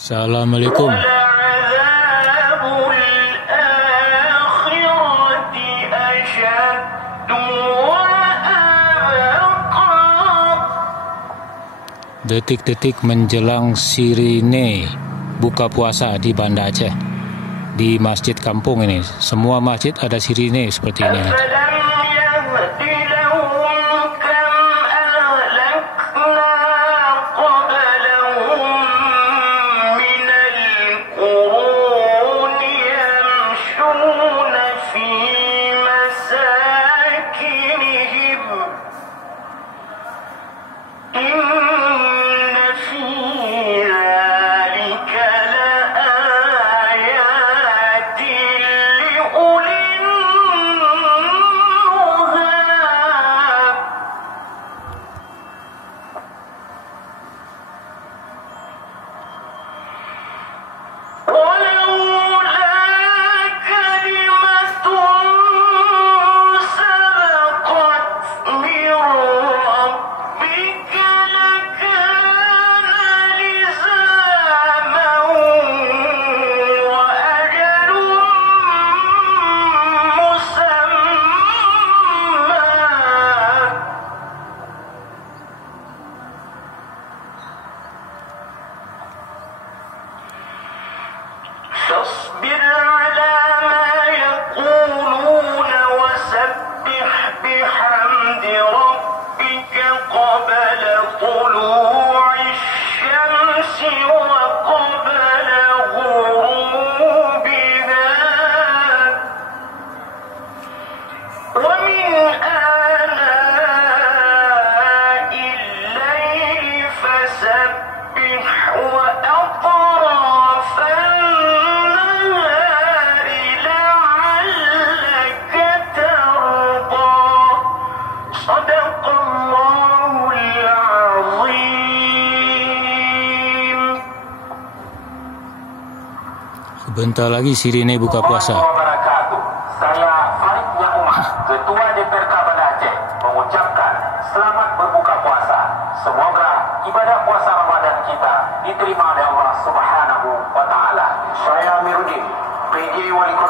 Assalamualaikum. Detik-detik menjelang sirine buka puasa di Banda Aceh, di masjid kampung ini, semua masjid ada sirine seperti ini. فاصبر على ما يقولون وسبح بحمد ربك قبل طلوع الشمس وقبل غروبها ومن آناء الليل فسبح وأطراف النهار لعلك ترضى صدق الله العظيم. Sebentar lagi sirine buka puasa. Saya Farid Umar, Ketua DPRK Banda Aceh, mengucapkan selamat berbuka puasa. Semoga ibadah puasa Ramadan kita diterima oleh Allah Subhanahu wa Ta'ala. Saya Amiruddin, PJ Wali Kota